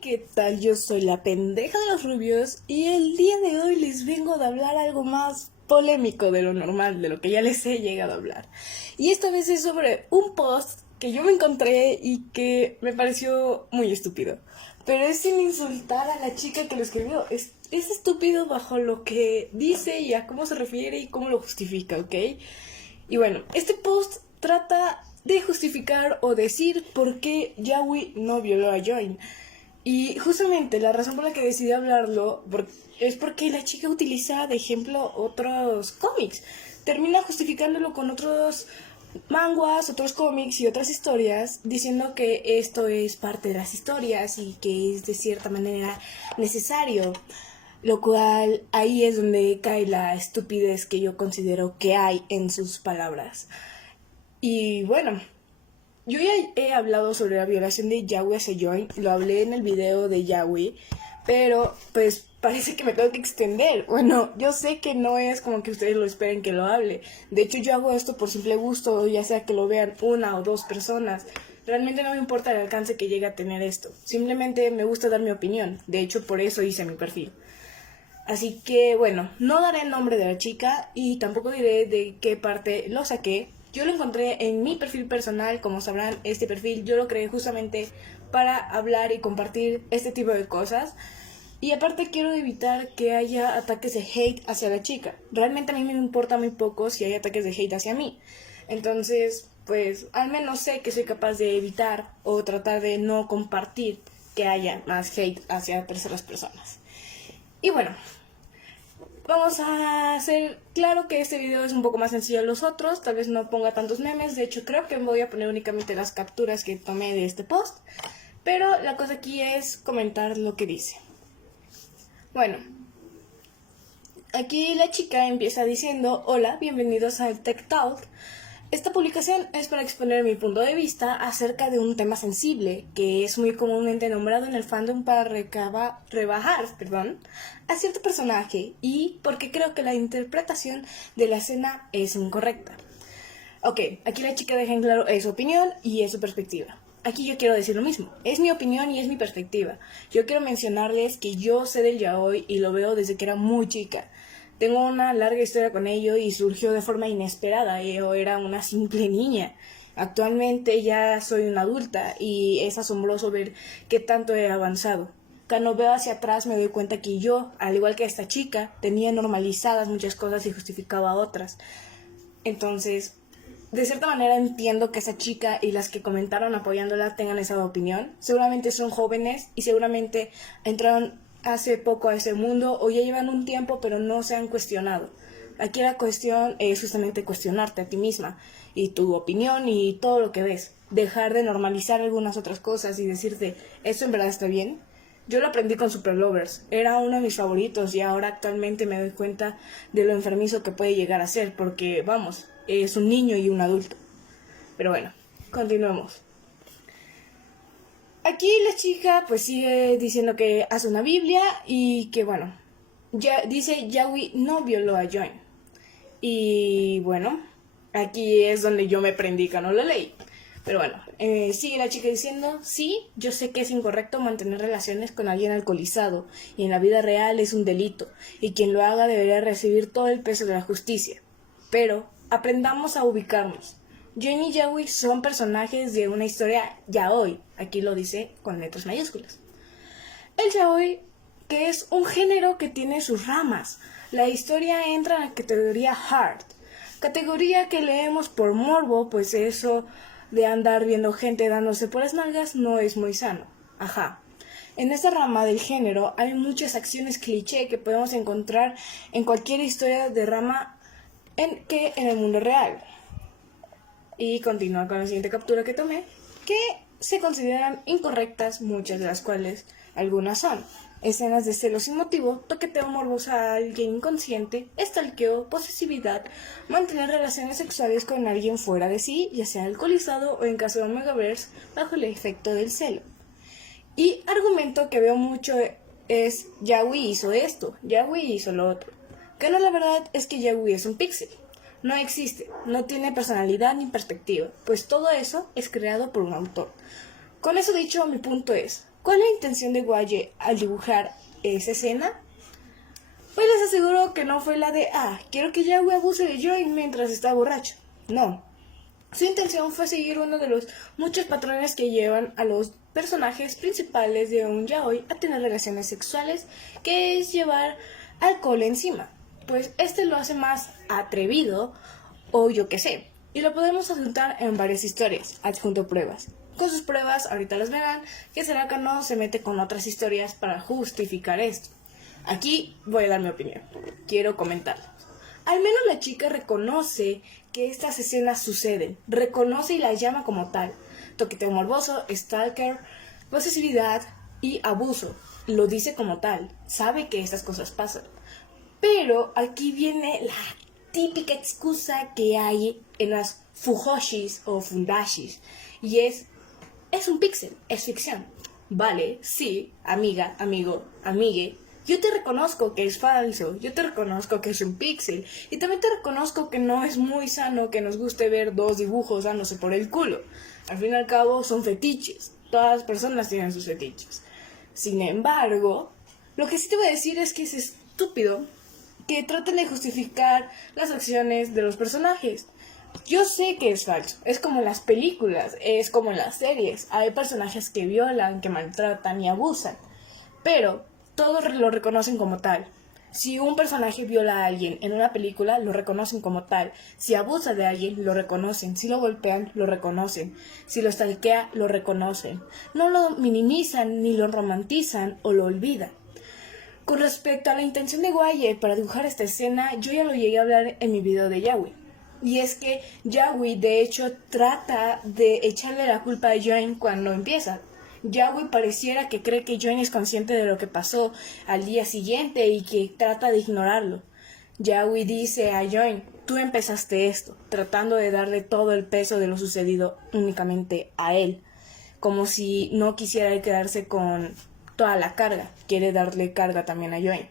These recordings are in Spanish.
¿qué tal? Yo soy la pendeja de los rubios y el día de hoy les vengo a hablar algo más polémico de lo normal, de lo que ya les he llegado a hablar. Y esta vez es sobre un post que yo me encontré y que me pareció muy estúpido. Pero es sin insultar a la chica que lo escribió. Es estúpido bajo lo que dice y a cómo se refiere y cómo lo justifica, ¿ok? Y bueno, este post trata de justificar o decir por qué Yaoi no violó a Join. Y justamente la razón por la que decidí hablarlo es porque la chica utiliza de ejemplo otros cómics. Termina justificándolo con otros manguas, otros cómics y otras historias, diciendo que esto es parte de las historias y que es de cierta manera necesario. Lo cual ahí es donde cae la estupidez que yo considero que hay en sus palabras. Y bueno, yo ya he hablado sobre la violación de Yaoi hacia Join, lo hablé en el video de Yaoi, pero pues parece que me tengo que extender. Bueno, yo sé que no es como que ustedes lo esperen que lo hable. De hecho, yo hago esto por simple gusto, ya sea que lo vean una o dos personas. Realmente no me importa el alcance que llegue a tener esto. Simplemente me gusta dar mi opinión. De hecho, por eso hice mi perfil. Así que bueno, no daré el nombre de la chica y tampoco diré de qué parte lo saqué. Yo lo encontré en mi perfil personal, como sabrán, este perfil yo lo creé justamente para hablar y compartir este tipo de cosas. Y aparte quiero evitar que haya ataques de hate hacia la chica. Realmente a mí me importa muy poco si hay ataques de hate hacia mí. Entonces, pues al menos sé que soy capaz de evitar o tratar de no compartir que haya más hate hacia terceras personas. Y bueno, vamos a hacer claro que este video es un poco más sencillo de los otros, tal vez no ponga tantos memes, de hecho creo que voy a poner únicamente las capturas que tomé de este post, pero la cosa aquí es comentar lo que dice. Bueno, aquí la chica empieza diciendo: hola, bienvenidos al Tech Talk. Esta publicación es para exponer mi punto de vista acerca de un tema sensible que es muy comúnmente nombrado en el fandom para rebajar a cierto personaje y porque creo que la interpretación de la escena es incorrecta. Ok, aquí la chica deja en claro es su opinión y es su perspectiva. Aquí yo quiero decir lo mismo, es mi opinión y es mi perspectiva. Yo quiero mencionarles que yo sé del yaoi y lo veo desde que era muy chica. Tengo una larga historia con ello y surgió de forma inesperada. Yo era una simple niña. Actualmente ya soy una adulta y es asombroso ver qué tanto he avanzado. Cuando veo hacia atrás me doy cuenta que yo, al igual que esta chica, tenía normalizadas muchas cosas y justificaba otras. Entonces, de cierta manera entiendo que esa chica y las que comentaron apoyándola tengan esa opinión. Seguramente son jóvenes y seguramente entraron hace poco a ese mundo o ya llevan un tiempo pero no se han cuestionado. Aquí la cuestión es justamente cuestionarte a ti misma y tu opinión y todo lo que ves. Dejar de normalizar algunas otras cosas y decirte, ¿eso en verdad está bien? Yo lo aprendí con Super Lovers, era uno de mis favoritos y ahora actualmente me doy cuenta de lo enfermizo que puede llegar a ser porque, vamos, es un niño y un adulto. Pero bueno, continuemos. Aquí la chica pues sigue diciendo que hace una Biblia y que bueno, ya dice Yaoi no violó a Join. Y bueno, aquí es donde yo me prendí que no lo leí. Pero bueno, sigue la chica diciendo, sí, yo sé que es incorrecto mantener relaciones con alguien alcoholizado y en la vida real es un delito y quien lo haga debería recibir todo el peso de la justicia. Pero aprendamos a ubicarnos. Join y Yaoi son personajes de una historia yaoi, aquí lo dice con letras mayúsculas. El yaoi, que es un género que tiene sus ramas. La historia entra en la categoría hard, categoría que leemos por morbo, pues eso de andar viendo gente dándose por las nalgas no es muy sano. Ajá. En esta rama del género hay muchas acciones cliché que podemos encontrar en cualquier historia de rama en el mundo real. Y continúa con la siguiente captura que tomé, que se consideran incorrectas, muchas de las cuales algunas son escenas de celos sin motivo, toqueteo morboso a alguien inconsciente, estalqueo, posesividad, mantener relaciones sexuales con alguien fuera de sí, ya sea alcoholizado o en caso de Omegaverse, bajo el efecto del celo. Y argumento que veo mucho es Yaoi hizo esto, Yaoi hizo lo otro. Que no, la verdad es que Yaoi es un píxel. No existe, no tiene personalidad ni perspectiva, pues todo eso es creado por un autor. Con eso dicho, mi punto es, ¿Cuál es la intención de Guaye al dibujar esa escena? Pues les aseguro que no fue la de, quiero que Yaoi abuse de Joy mientras está borracho. No. Su intención fue seguir uno de los muchos patrones que llevan a los personajes principales de un yaoi a tener relaciones sexuales, que es llevar alcohol encima. Pues este lo hace más atrevido, o yo qué sé, y lo podemos adjuntar en varias historias, adjunto pruebas. Con sus pruebas, ahorita las verán, que Saraka no se mete con otras historias para justificar esto. Aquí voy a dar mi opinión. Quiero comentarlo. Al menos la chica reconoce que estas escenas suceden, reconoce y las llama como tal. Toqueteo morboso, stalker, posesividad y abuso. Lo dice como tal, sabe que estas cosas pasan. Pero aquí viene la típica excusa que hay en las fujoshis o fundashis, y es un píxel, es ficción. Vale, sí, amiga, amigo, amigue, yo te reconozco que es falso, yo te reconozco que es un píxel, y también te reconozco que no es muy sano que nos guste ver dos dibujos dándose por el culo. Al fin y al cabo son fetiches, todas las personas tienen sus fetiches. Sin embargo, lo que sí te voy a decir es que es estúpido que traten de justificar las acciones de los personajes. Yo sé que es falso, es como en las películas, es como en las series, hay personajes que violan, que maltratan y abusan, pero todos lo reconocen como tal. Si un personaje viola a alguien en una película, lo reconocen como tal. Si abusa de alguien, lo reconocen. Si lo golpean, lo reconocen. Si lo stalkea, lo reconocen. No lo minimizan, ni lo romantizan o lo olvidan. Con respecto a la intención de Guaye para dibujar esta escena, yo ya lo llegué a hablar en mi video de Yaoi. Y es que Yaoi de hecho trata de echarle la culpa a Join cuando empieza. Yaoi pareciera que cree que Join es consciente de lo que pasó al día siguiente y que trata de ignorarlo. Yaoi dice a Join, tú empezaste esto, tratando de darle todo el peso de lo sucedido únicamente a él, como si no quisiera quedarse con toda la carga, quiere darle carga también a Join.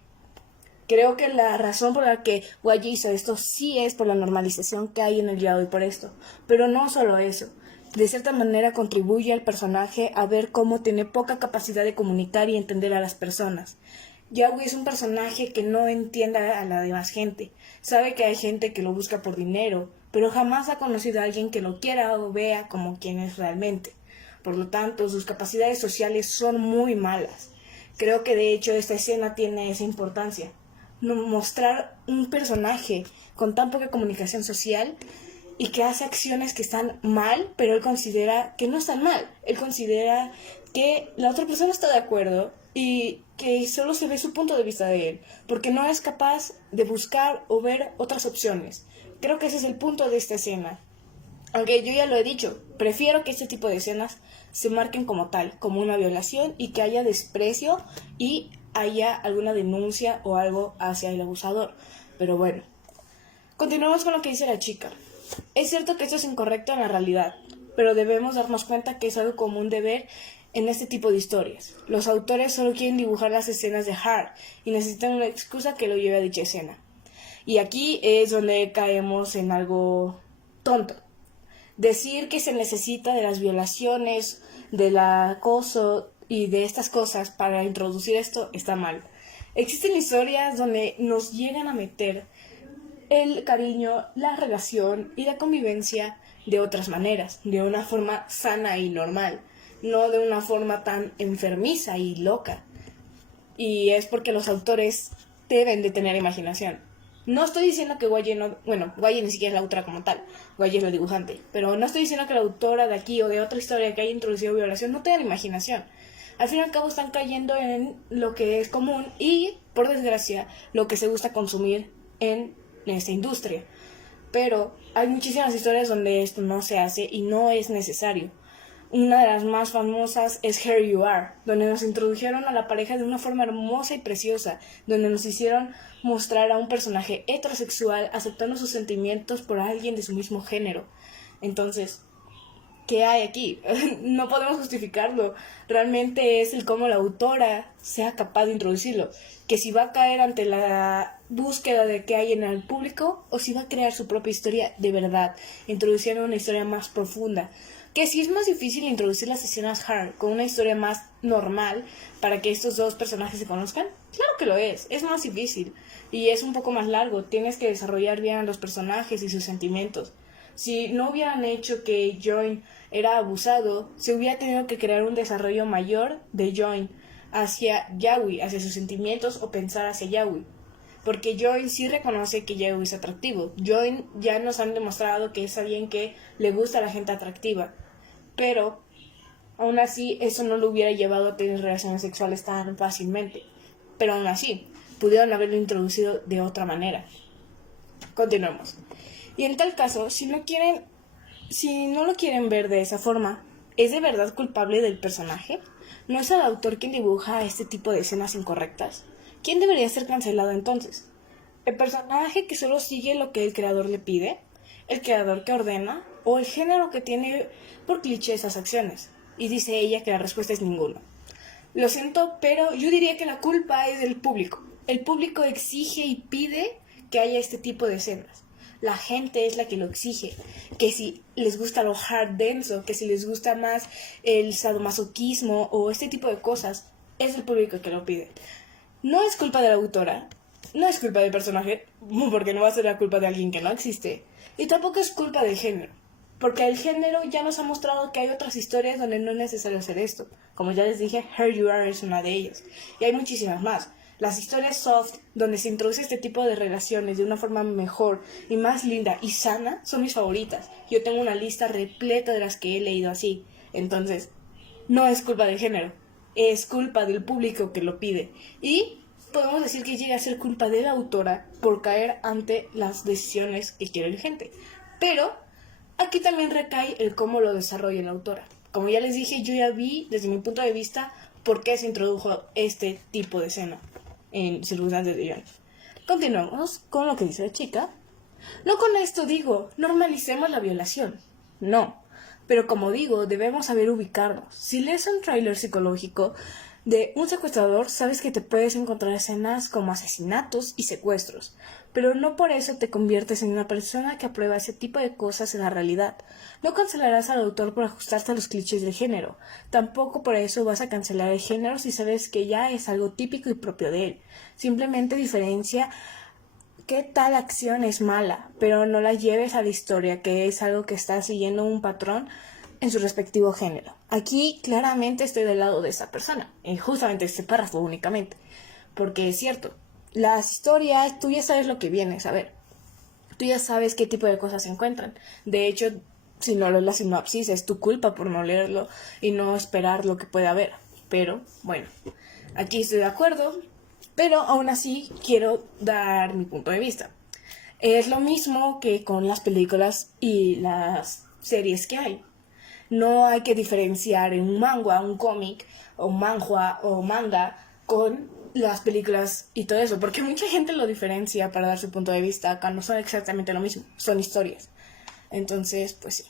Creo que la razón por la que Guaye hizo esto sí es por la normalización que hay en el yaoi por esto, pero no solo eso. De cierta manera contribuye al personaje a ver cómo tiene poca capacidad de comunicar y entender a las personas. Yaoi es un personaje que no entiende a la demás gente. Sabe que hay gente que lo busca por dinero, pero jamás ha conocido a alguien que lo quiera o vea como quien es realmente. Por lo tanto, sus capacidades sociales son muy malas. Creo que de hecho esta escena tiene esa importancia. Mostrar un personaje con tan poca comunicación social y que hace acciones que están mal, pero él considera que no están mal. Él considera que la otra persona está de acuerdo y que solo se ve su punto de vista de él, porque no es capaz de buscar o ver otras opciones. Creo que ese es el punto de esta escena. Aunque yo ya lo he dicho, prefiero que este tipo de escenas se marquen como tal, como una violación, y que haya desprecio y haya alguna denuncia o algo hacia el abusador. Pero bueno, continuamos con lo que dice la chica. Es cierto que esto es incorrecto en la realidad, pero debemos darnos cuenta que es algo común de ver en este tipo de historias. Los autores solo quieren dibujar las escenas de Hard y necesitan una excusa que lo lleve a dicha escena. Y aquí es donde caemos en algo tonto. Decir que se necesita de las violaciones, del acoso y de estas cosas para introducir esto está mal. Existen historias donde nos llegan a meter el cariño, la relación y la convivencia de otras maneras, de una forma sana y normal, no de una forma tan enfermiza y loca. Y es porque los autores deben de tener imaginación. No estoy diciendo que Guaye no... Bueno, Guaye ni siquiera es la autora como tal. Guaye es la dibujante. Pero no estoy diciendo que la autora de aquí o de otra historia que haya introducido violación no tenga imaginación. Al fin y al cabo están cayendo en lo que es común y, por desgracia, lo que se gusta consumir en esta industria. Pero hay muchísimas historias donde esto no se hace y no es necesario. Una de las más famosas es Here You Are, donde nos introdujeron a la pareja de una forma hermosa y preciosa, donde nos hicieron mostrar a un personaje heterosexual aceptando sus sentimientos por alguien de su mismo género. Entonces, ¿qué hay aquí? No podemos justificarlo. Realmente es el cómo la autora sea capaz de introducirlo. Que si va a caer ante la búsqueda de qué hay en el público o si va a crear su propia historia de verdad, introduciendo una historia más profunda. Que si es más difícil introducir las escenas hard con una historia más normal para que estos dos personajes se conozcan, claro que lo es más difícil y es un poco más largo, tienes que desarrollar bien a los personajes y sus sentimientos. Si no hubieran hecho que Join era abusado, se hubiera tenido que crear un desarrollo mayor de Join hacia Yaoi, hacia sus sentimientos o pensar hacia Yaoi. Porque Join sí reconoce que Yaoi es atractivo. Join ya nos han demostrado que es alguien que le gusta a la gente atractiva. Pero, aún así, eso no lo hubiera llevado a tener relaciones sexuales tan fácilmente. Pero aún así, pudieron haberlo introducido de otra manera. Continuemos. Y en tal caso, si no lo quieren ver de esa forma, ¿es de verdad culpable del personaje? ¿No es el autor quien dibuja este tipo de escenas incorrectas? ¿Quién debería ser cancelado entonces? ¿El personaje que solo sigue lo que el creador le pide? ¿El creador que ordena? ¿O el género que tiene por cliché esas acciones? Y dice ella que la respuesta es ninguno. Lo siento, pero yo diría que la culpa es del público. El público exige y pide que haya este tipo de escenas. La gente es la que lo exige, que si les gusta lo hard denso, que si les gusta más el sadomasoquismo o este tipo de cosas, es el público que lo pide. No es culpa de la autora, no es culpa del personaje, porque no va a ser la culpa de alguien que no existe, y tampoco es culpa del género, porque el género ya nos ha mostrado que hay otras historias donde no es necesario hacer esto. Como ya les dije, Here You Are es una de ellas, y hay muchísimas más. Las historias soft, donde se introduce este tipo de relaciones de una forma mejor y más linda y sana, son mis favoritas. Yo tengo una lista repleta de las que he leído así. Entonces, no es culpa del género, es culpa del público que lo pide. Y podemos decir que llega a ser culpa de la autora por caer ante las decisiones que quiere la gente. Pero aquí también recae el cómo lo desarrolla la autora. Como ya les dije, yo ya vi, desde mi punto de vista, por qué se introdujo este tipo de escena en circunstancias de guión. Continuamos con lo que dice la chica. No con esto digo, normalicemos la violación. No. Pero como digo, debemos saber ubicarnos. Si lees un tráiler psicológico de un secuestrador, sabes que te puedes encontrar escenas como asesinatos y secuestros, pero no por eso te conviertes en una persona que aprueba ese tipo de cosas en la realidad. No cancelarás al autor por ajustarse a los clichés del género. Tampoco por eso vas a cancelar el género si sabes que ya es algo típico y propio de él. Simplemente diferencia qué tal acción es mala, pero no la lleves a la historia, que es algo que está siguiendo un patrón en su respectivo género. Aquí claramente estoy del lado de esa persona, justamente este párrafo únicamente, porque es cierto, las historias, tú ya sabes lo que vienes a ver, tú ya sabes qué tipo de cosas se encuentran. De hecho, si no lees la sinopsis, es tu culpa por no leerlo y no esperar lo que pueda haber. Pero, bueno, aquí estoy de acuerdo, pero aún así quiero dar mi punto de vista. Es lo mismo que con las películas y las series que hay. No hay que diferenciar en un manga, un cómic, o manhwa o manga con las películas y todo eso, porque mucha gente lo diferencia para dar su punto de vista cuando son exactamente lo mismo, son historias. Entonces, pues sí.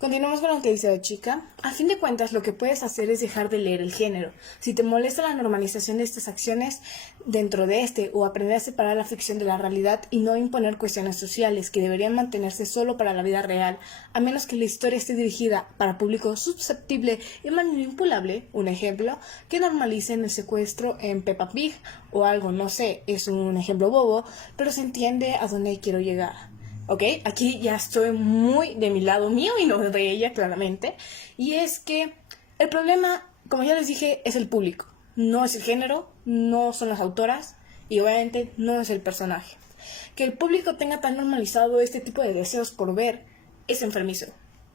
Continuamos con lo que dice la chica. A fin de cuentas, lo que puedes hacer es dejar de leer el género. Si te molesta la normalización de estas acciones dentro de este, o aprender a separar la ficción de la realidad y no imponer cuestiones sociales que deberían mantenerse solo para la vida real, a menos que la historia esté dirigida para público susceptible y manipulable, un ejemplo, que normalicen el secuestro en Peppa Pig o algo, no sé, es un ejemplo bobo, pero se entiende a dónde quiero llegar. ¿Ok? Aquí ya estoy muy de mi lado mío y no de ella, claramente. Y es que el problema, como ya les dije, es el público. No es el género, no son las autoras y obviamente no es el personaje. Que el público tenga tan normalizado este tipo de deseos por ver es enfermizo.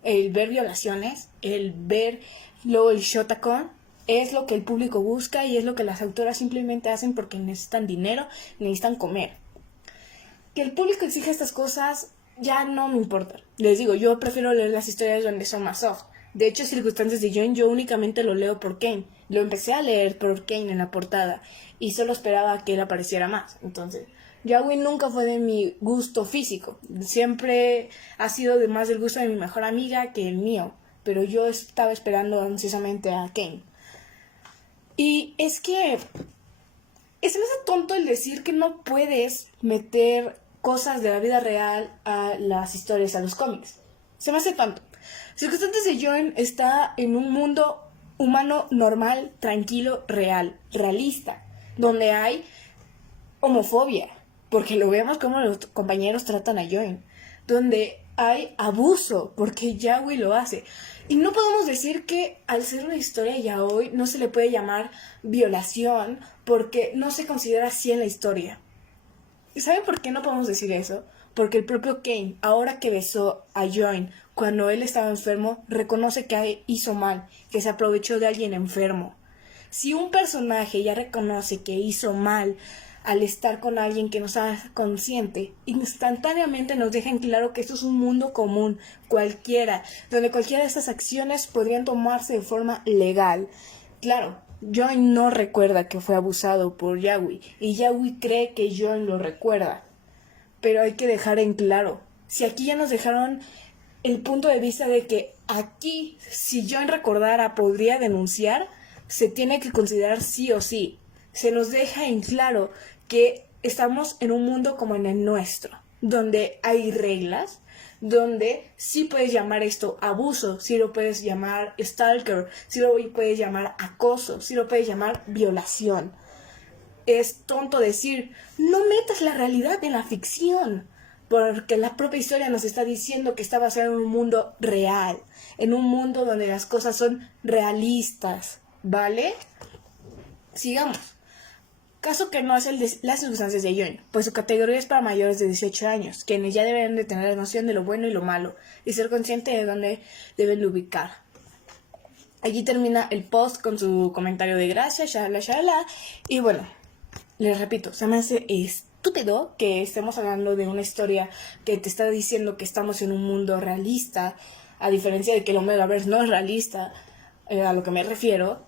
El ver violaciones, el ver luego el shotacon, es lo que el público busca y es lo que las autoras simplemente hacen porque necesitan dinero, necesitan comer. Que el público exija estas cosas ya no me importa. Les digo, yo prefiero leer las historias donde son más soft. De hecho, Circunstancias de Join yo únicamente lo leo por Kane. Lo empecé a leer por Kane en la portada y solo esperaba que él apareciera más. Entonces, Yaoi nunca fue de mi gusto físico. Siempre ha sido de más del gusto de mi mejor amiga que el mío. Pero yo estaba esperando ansiosamente a Kane. Y es que se me hace tonto el decir que no puedes meter cosas de la vida real a las historias, a los cómics. Se me hace tonto. Circunstancias de Join está en un mundo humano normal, tranquilo, real, realista, donde hay homofobia, porque lo vemos como los compañeros tratan a Join, donde hay abuso, porque Yaoi lo hace. Y no podemos decir que al ser una historia yaoi no se le puede llamar violación, porque no se considera así en la historia. ¿Y saben por qué no podemos decir eso? Porque el propio Kane, ahora que besó a Join cuando él estaba enfermo, reconoce que hizo mal, que se aprovechó de alguien enfermo. Si un personaje ya reconoce que hizo mal al estar con alguien que no está consciente, instantáneamente nos deja en claro que esto es un mundo común, cualquiera, donde cualquiera de estas acciones podrían tomarse de forma legal. Claro, Join no recuerda que fue abusado por Yaoi, y Yaoi cree que Join lo recuerda. Pero hay que dejar en claro, si aquí ya nos dejaron el punto de vista de que aquí, si Join recordara, podría denunciar, se tiene que considerar sí o sí. Se nos deja en claro que estamos en un mundo como en el nuestro, donde hay reglas, donde sí puedes llamar esto abuso, sí lo puedes llamar stalker, sí lo puedes llamar acoso, sí lo puedes llamar violación. Es tonto decir, no metas la realidad en la ficción, porque la propia historia nos está diciendo que está basada en un mundo real, en un mundo donde las cosas son realistas, ¿vale? Sigamos. Caso que no es el de las circunstancias de Join, pues su categoría es para mayores de 18 años, quienes ya deben de tener la noción de lo bueno y lo malo, y ser conscientes de dónde deben ubicar. Allí termina el post con su comentario de gracias, shalala, y bueno, les repito, se me hace estúpido que estemos hablando de una historia que te está diciendo que estamos en un mundo realista, a diferencia de que el Omegaverse no es realista, a lo que me refiero,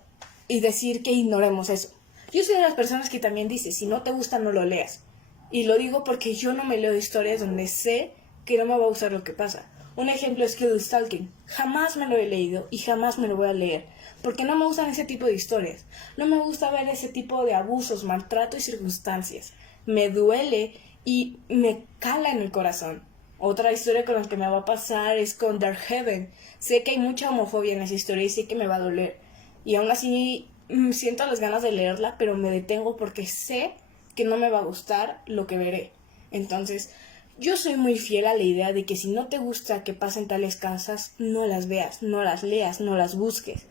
y decir que ignoremos eso. Yo soy de las personas que también dice, si no te gusta no lo leas. Y lo digo porque yo no me leo historias donde sé que no me va a gustar lo que pasa. Un ejemplo es Kill Stalking. Jamás me lo he leído y jamás me lo voy a leer. Porque no me gustan ese tipo de historias. No me gusta ver ese tipo de abusos, maltrato y circunstancias. Me duele y me cala en el corazón. Otra historia con la que me va a pasar es con Dark Heaven. Sé que hay mucha homofobia en esa historia y sé que me va a doler. Y aún así siento las ganas de leerla, pero me detengo porque sé que no me va a gustar lo que veré. Entonces, yo soy muy fiel a la idea de que si no te gusta que pasen tales cosas, no las veas, no las leas, no las busques.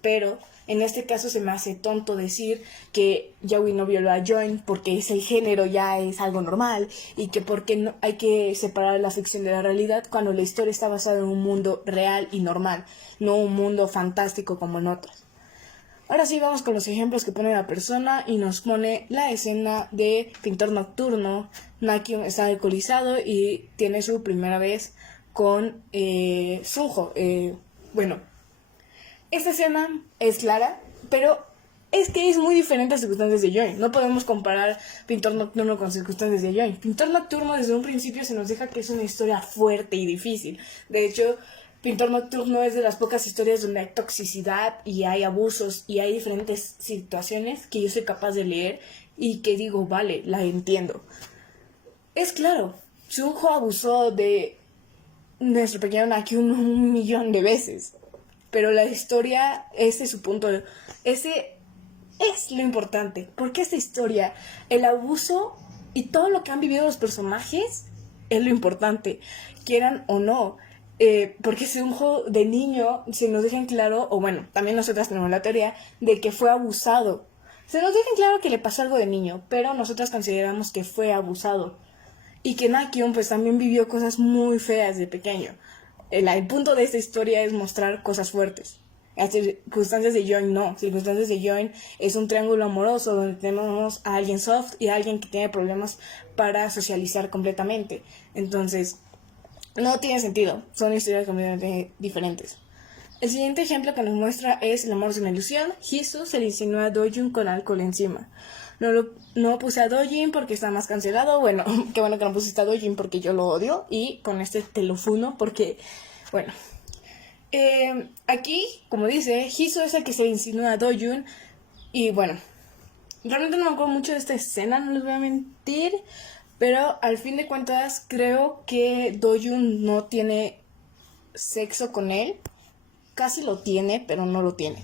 Pero en este caso se me hace tonto decir que Yaoi no violó a Join porque ese género ya es algo normal y que porque no, hay que separar la ficción de la realidad cuando la historia está basada en un mundo real y normal, no un mundo fantástico como en otros. Ahora sí vamos con los ejemplos que pone la persona y nos pone la escena de Pintor Nocturno. Nakyun está alcoholizado y tiene su primera vez con Sunjo. Bueno, esta escena es clara, pero es que es muy diferente a Circunstancias de Join. No podemos comparar Pintor Nocturno con Circunstancias de Join. Pintor Nocturno desde un principio se nos deja que es una historia fuerte y difícil. De hecho, Pintor Nocturno es de las pocas historias donde hay toxicidad y hay abusos y hay diferentes situaciones que yo soy capaz de leer y que digo, vale, la entiendo. Es claro, Sunjo abusó de nuestro pequeño Nakyun 1,000,000 de veces. Pero la historia, ese es su punto, ese es lo importante. Porque esta historia, el abuso y todo lo que han vivido los personajes es lo importante, quieran o no. Porque si un juego de niño se nos deja en claro, o bueno, también nosotras tenemos la teoría de que fue abusado. Se nos deja en claro que le pasó algo de niño, pero nosotras consideramos que fue abusado. Y que Nakyun pues también vivió cosas muy feas de pequeño. El punto de esta historia es mostrar cosas fuertes. Las circunstancias de Join no. Circunstancias de Join es un triángulo amoroso donde tenemos a alguien soft y a alguien que tiene problemas para socializar completamente. Entonces, no tiene sentido. Son historias completamente diferentes. El siguiente ejemplo que nos muestra es El amor es una ilusión. Jisoo se le insinúa a Dojun con alcohol encima. No puse a Dojin porque está más cancelado. Bueno, qué bueno que no pusiste a Dojin porque yo lo odio. Y con este te lo funo porque, bueno. Aquí, como dice, Jisoo es el que se le insinúa a Dojun. Y bueno, realmente no me acuerdo mucho de esta escena, no les voy a mentir. Pero al fin de cuentas creo que Dojun no tiene sexo con él. Casi lo tiene, pero no lo tiene.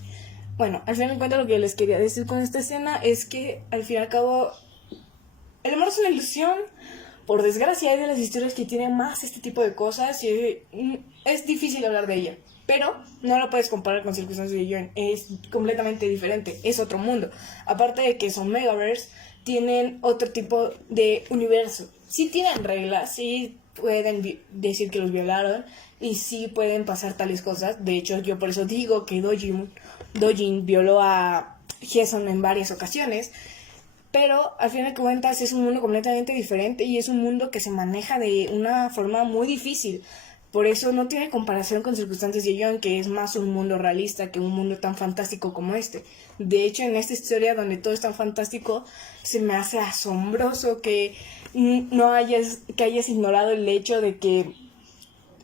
Bueno, al final de cuentas lo que les quería decir con esta escena es que al fin y al cabo el amor es una ilusión. Por desgracia hay de las historias que tienen más este tipo de cosas y es difícil hablar de ella. Pero no lo puedes comparar con Circunstancias de Joan. Es completamente diferente, es otro mundo. Aparte de que son Megaverse, tienen otro tipo de universo. Sí tienen reglas, sí pueden decir que los violaron y sí pueden pasar tales cosas. De hecho, yo por eso digo que Dojin violó a Hyeson en varias ocasiones. Pero al fin de cuentas es un mundo completamente diferente y es un mundo que se maneja de una forma muy difícil. Por eso no tiene comparación con Circunstancias de Joan, que es más un mundo realista que un mundo tan fantástico como este. De hecho, en esta historia donde todo es tan fantástico, se me hace asombroso que que hayas ignorado el hecho de que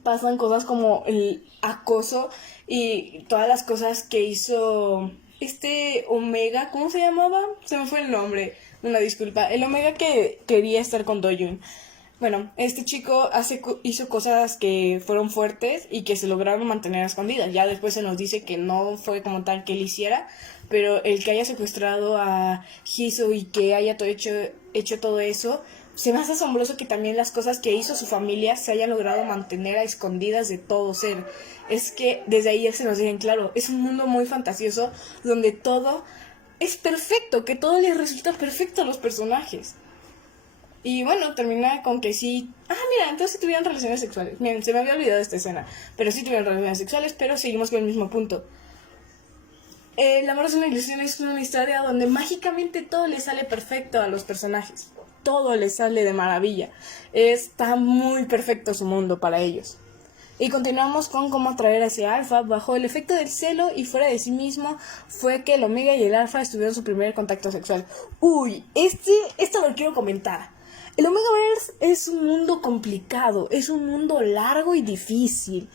pasan cosas como el acoso y todas las cosas que hizo este Omega. ¿Cómo se llamaba? Se me fue el nombre, una disculpa. El Omega que quería estar con Dojun. Bueno, este chico hizo cosas que fueron fuertes y que se lograron mantener escondidas. Ya después se nos dice que no fue como tal que él hiciera, pero el que haya secuestrado a Hiso y que haya hecho todo eso, se me hace asombroso que también las cosas que hizo su familia se hayan logrado mantener a escondidas de todo ser. Es que desde ahí ya se nos deja en claro, es un mundo muy fantasioso donde todo es perfecto, que todo les resulta perfecto a los personajes. Y bueno, termina con que sí. Ah, mira, entonces sí tuvieron relaciones sexuales. Miren, se me había olvidado esta escena. Pero sí tuvieron relaciones sexuales, pero seguimos con el mismo punto. El amor es una ilusión, es una historia donde mágicamente todo le sale perfecto a los personajes. Todo les sale de maravilla. Está muy perfecto su mundo para ellos. Y continuamos con cómo atraer a ese alfa. Bajo el efecto del celo y fuera de sí mismo, fue que el omega y el alfa estuvieron su primer contacto sexual. Uy, esto lo quiero comentar. El Omegaverse es un mundo complicado, es un mundo largo y difícil,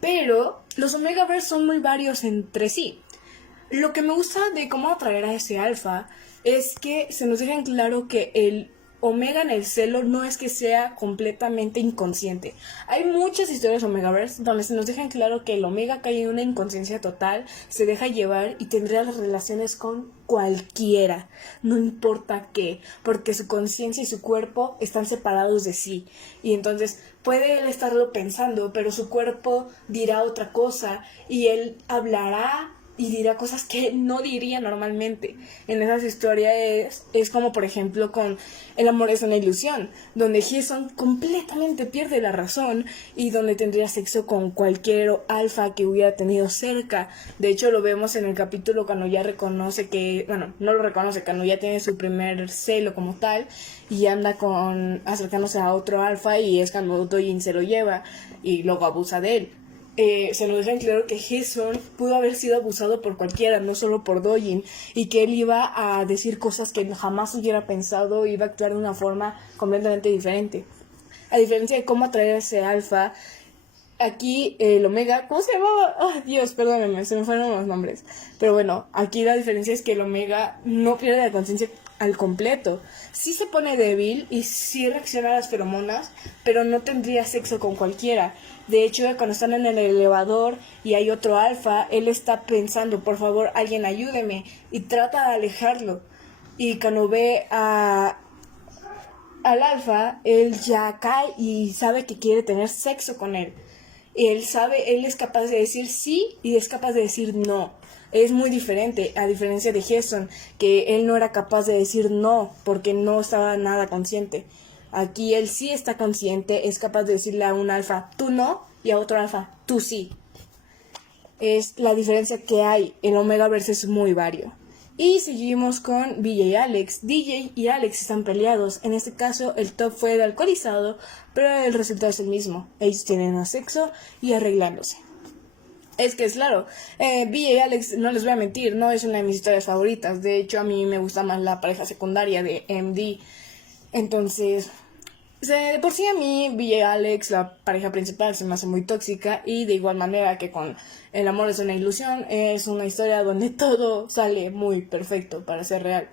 pero los Omegaverse son muy varios entre sí. Lo que me gusta de cómo atraer a ese alfa es que se nos deja en claro que el Omega en el celo no es que sea completamente inconsciente. Hay muchas historias Omegaverse donde se nos deja en claro que el Omega cae en una inconsciencia total, se deja llevar y tendría las relaciones con cualquiera, no importa qué, porque su conciencia y su cuerpo están separados de sí. Y entonces puede él estarlo pensando, pero su cuerpo dirá otra cosa y él hablará y dirá cosas que no diría normalmente. En esas historias es como por ejemplo con El amor es una ilusión, donde Hyeson completamente pierde la razón y donde tendría sexo con cualquier alfa que hubiera tenido cerca. De hecho lo vemos en el capítulo cuando ya reconoce que, bueno, no lo reconoce, cuando ya tiene su primer celo como tal y anda acercándose a otro alfa y es cuando Dojin se lo lleva y luego abusa de él. Se nos deja claro que Hyeson pudo haber sido abusado por cualquiera, no solo por Dojin, y que él iba a decir cosas que jamás hubiera pensado, iba a actuar de una forma completamente diferente. A diferencia de cómo atraer a ese alfa, aquí el Omega, ¿cómo se llamaba? Oh, Dios, perdónenme, se me fueron los nombres. Pero bueno, aquí la diferencia es que el Omega no pierde la conciencia al completo. Sí se pone débil y sí reacciona a las feromonas, pero no tendría sexo con cualquiera. De hecho, cuando están en el elevador y hay otro alfa, él está pensando, por favor, alguien ayúdeme, y trata de alejarlo. Y cuando ve al alfa, él ya cae y sabe que quiere tener sexo con él. Él es capaz de decir sí y es capaz de decir no. Es muy diferente, a diferencia de Hyeson, que él no era capaz de decir no porque no estaba nada consciente. Aquí él sí está consciente, es capaz de decirle a un alfa, tú no, y a otro alfa, tú sí. Es la diferencia que hay. El Omegaverse es muy vario. Y seguimos con DJ y Alex. DJ y Alex están peleados. En este caso, el top fue el alcoholizado, pero el resultado es el mismo. Ellos tienen a sexo y arreglándose. Es que es claro, BJ y Alex, no les voy a mentir, no es una de mis historias favoritas. De hecho, a mí me gusta más la pareja secundaria de MD. Entonces, de por sí a mí, BJ y Alex, la pareja principal, se me hace muy tóxica. Y de igual manera que con El amor es una ilusión, es una historia donde todo sale muy perfecto para ser real.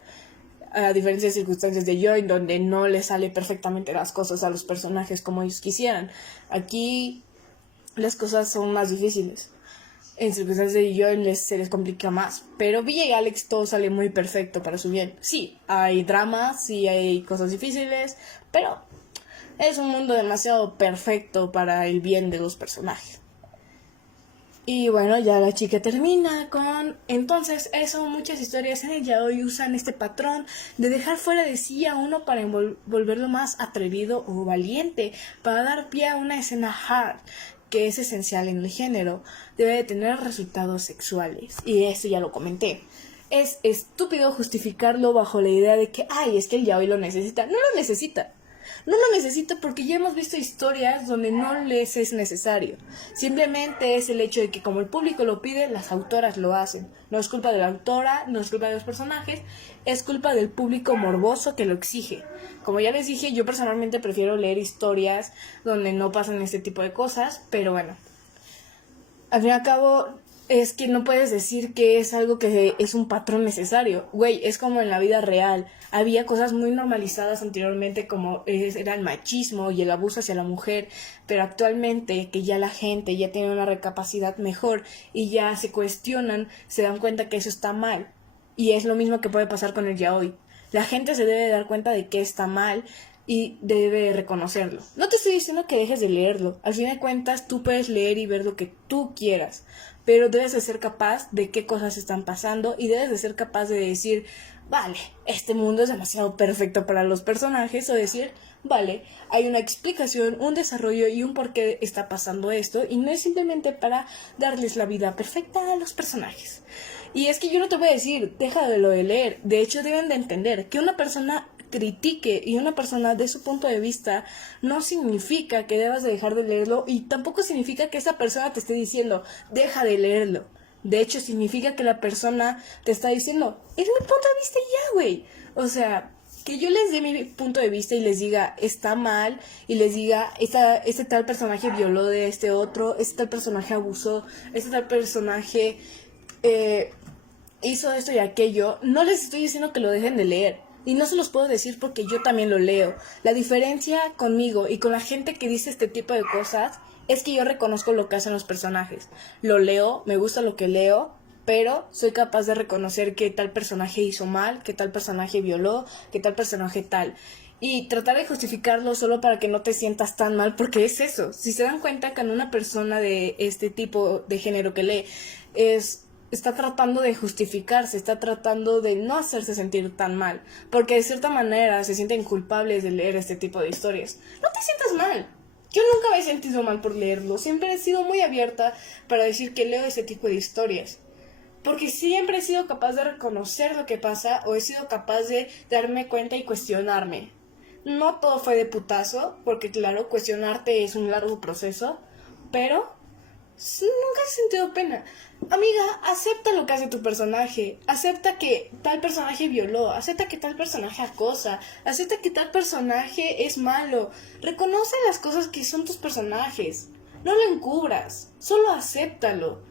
A diferencia de Circunstancias de Joan, donde no le sale perfectamente las cosas a los personajes como ellos quisieran. Aquí las cosas son más difíciles. En circunstancias de Joy se les complica más. Pero Villa y Alex todo sale muy perfecto para su bien. Sí, hay dramas, sí hay cosas difíciles, pero es un mundo demasiado perfecto para el bien de los personajes. Y bueno, ya la chica termina con... Entonces, eso, muchas historias en el yaoi usan este patrón de dejar fuera de sí a uno para volverlo más atrevido o valiente, para dar pie a una escena hard, que es esencial en el género. Debe de tener resultados sexuales. Y eso ya lo comenté. Es estúpido justificarlo bajo la idea de que, ay, es que el yaoi lo necesita. No lo necesita. No lo necesita porque ya hemos visto historias donde no les es necesario. Simplemente es el hecho de que como el público lo pide, las autoras lo hacen. No es culpa de la autora, no es culpa de los personajes, es culpa del público morboso que lo exige. Como ya les dije, yo personalmente prefiero leer historias donde no pasan este tipo de cosas, pero bueno. Al fin y al cabo, es que no puedes decir que es algo que es un patrón necesario. Güey, es como en la vida real. Había cosas muy normalizadas anteriormente como era el machismo y el abuso hacia la mujer, pero actualmente que ya la gente ya tiene una recapacidad mejor y ya se cuestionan, se dan cuenta que eso está mal. Y es lo mismo que puede pasar con el yaoi. La gente se debe dar cuenta de que está mal y debe reconocerlo. No te estoy diciendo que dejes de leerlo. Al fin de cuentas, tú puedes leer y ver lo que tú quieras, pero debes de ser capaz de qué cosas están pasando y debes de ser capaz de decir, vale, este mundo es demasiado perfecto para los personajes, o decir, vale, hay una explicación, un desarrollo y un por qué está pasando esto, y no es simplemente para darles la vida perfecta a los personajes. Y es que yo no te voy a decir, deja de lo de leer. De hecho, deben de entender que una persona critique y una persona de su punto de vista no significa que debas de dejar de leerlo, y tampoco significa que esa persona te esté diciendo deja de leerlo. De hecho, significa que la persona te está diciendo es mi punto de vista y ya, güey. O sea, que yo les dé mi punto de vista y les diga está mal, y les diga este tal personaje violó de este otro, este tal personaje abusó, este tal personaje hizo esto y aquello. No les estoy diciendo que lo dejen de leer, y no se los puedo decir porque yo también lo leo. La diferencia conmigo y con la gente que dice este tipo de cosas es que yo reconozco lo que hacen los personajes. Lo leo, me gusta lo que leo, pero soy capaz de reconocer que tal personaje hizo mal, que tal personaje violó, que tal personaje tal. Y tratar de justificarlo solo para que no te sientas tan mal, porque es eso. Si se dan cuenta que en una persona de este tipo de género que lee está tratando de justificarse, está tratando de no hacerse sentir tan mal, porque de cierta manera se sienten culpables de leer este tipo de historias. No te sientas mal. Yo nunca me he sentido mal por leerlo, siempre he sido muy abierta para decir que leo este tipo de historias, porque siempre he sido capaz de reconocer lo que pasa, o he sido capaz de darme cuenta y cuestionarme. No todo fue de putazo, porque claro, cuestionarte es un largo proceso, pero nunca he sentido pena. Amiga, acepta lo que hace tu personaje. Acepta que tal personaje violó. Acepta que tal personaje acosa. Acepta que tal personaje es malo. Reconoce las cosas que son tus personajes. No lo encubras. Solo acéptalo.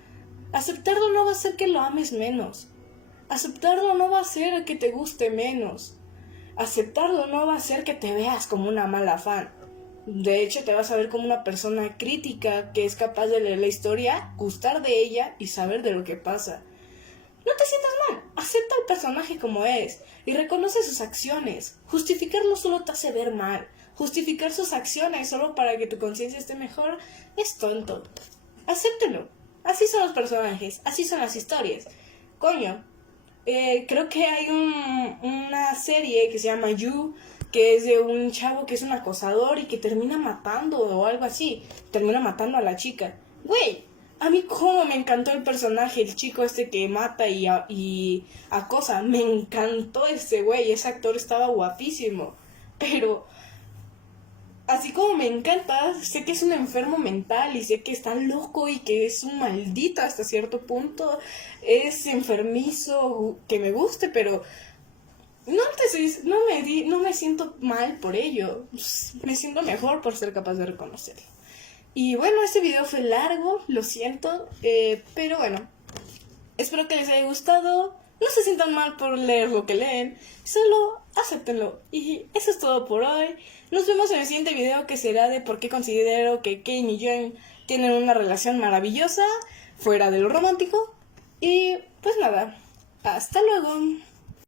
Aceptarlo no va a hacer que lo ames menos. Aceptarlo no va a hacer que te guste menos. Aceptarlo no va a hacer que te veas como una mala fan. De hecho, te vas a ver como una persona crítica que es capaz de leer la historia, gustar de ella y saber de lo que pasa. No te sientas mal, acepta al personaje como es y reconoce sus acciones. Justificarlo solo te hace ver mal. Justificar sus acciones solo para que tu conciencia esté mejor es tonto. Acéptelo. Así son los personajes, así son las historias. Coño, creo que hay una serie que se llama You, que es de un chavo que es un acosador y que termina matando o algo así. Termina matando a la chica. Güey, a mí cómo me encantó el personaje, el chico este que mata y acosa. Me encantó ese güey, ese actor estaba guapísimo. Pero así como me encanta, sé que es un enfermo mental y sé que está loco y que es un maldito hasta cierto punto. Es enfermizo, que me guste, pero no me siento mal por ello. Me siento mejor por ser capaz de reconocerlo. Y bueno, este video fue largo, lo siento, pero bueno, espero que les haya gustado. No se sientan mal por leer lo que leen, solo acéptenlo. Y eso es todo por hoy. Nos vemos en el siguiente video, que será de por qué considero que Kane y Joy tienen una relación maravillosa, fuera de lo romántico. Y pues nada, hasta luego.